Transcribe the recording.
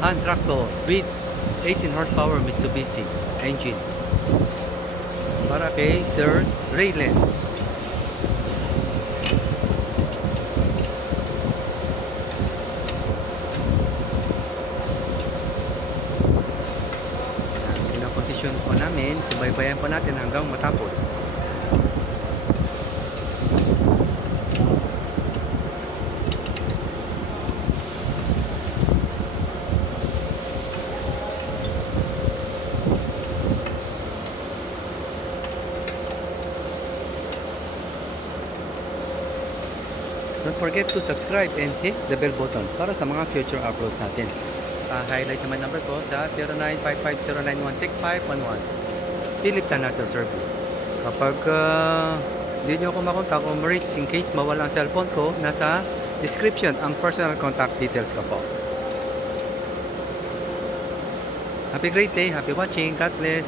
hand tractor with 18 horsepower Mitsubishi engine para kay Sir Reylen. Pinaposisyon po namin, subaybayan po natin hanggang matapos. Don't forget to subscribe and hit the bell button para sa mga future uploads natin. Highlight naman number ko sa 095509165111 philipfarmtractor service. Kapag hindi nyo ako makontak o ma-reach in case mawala ang cellphone ko, nasa description ang personal contact details ko po. Happy great day, happy watching, God bless.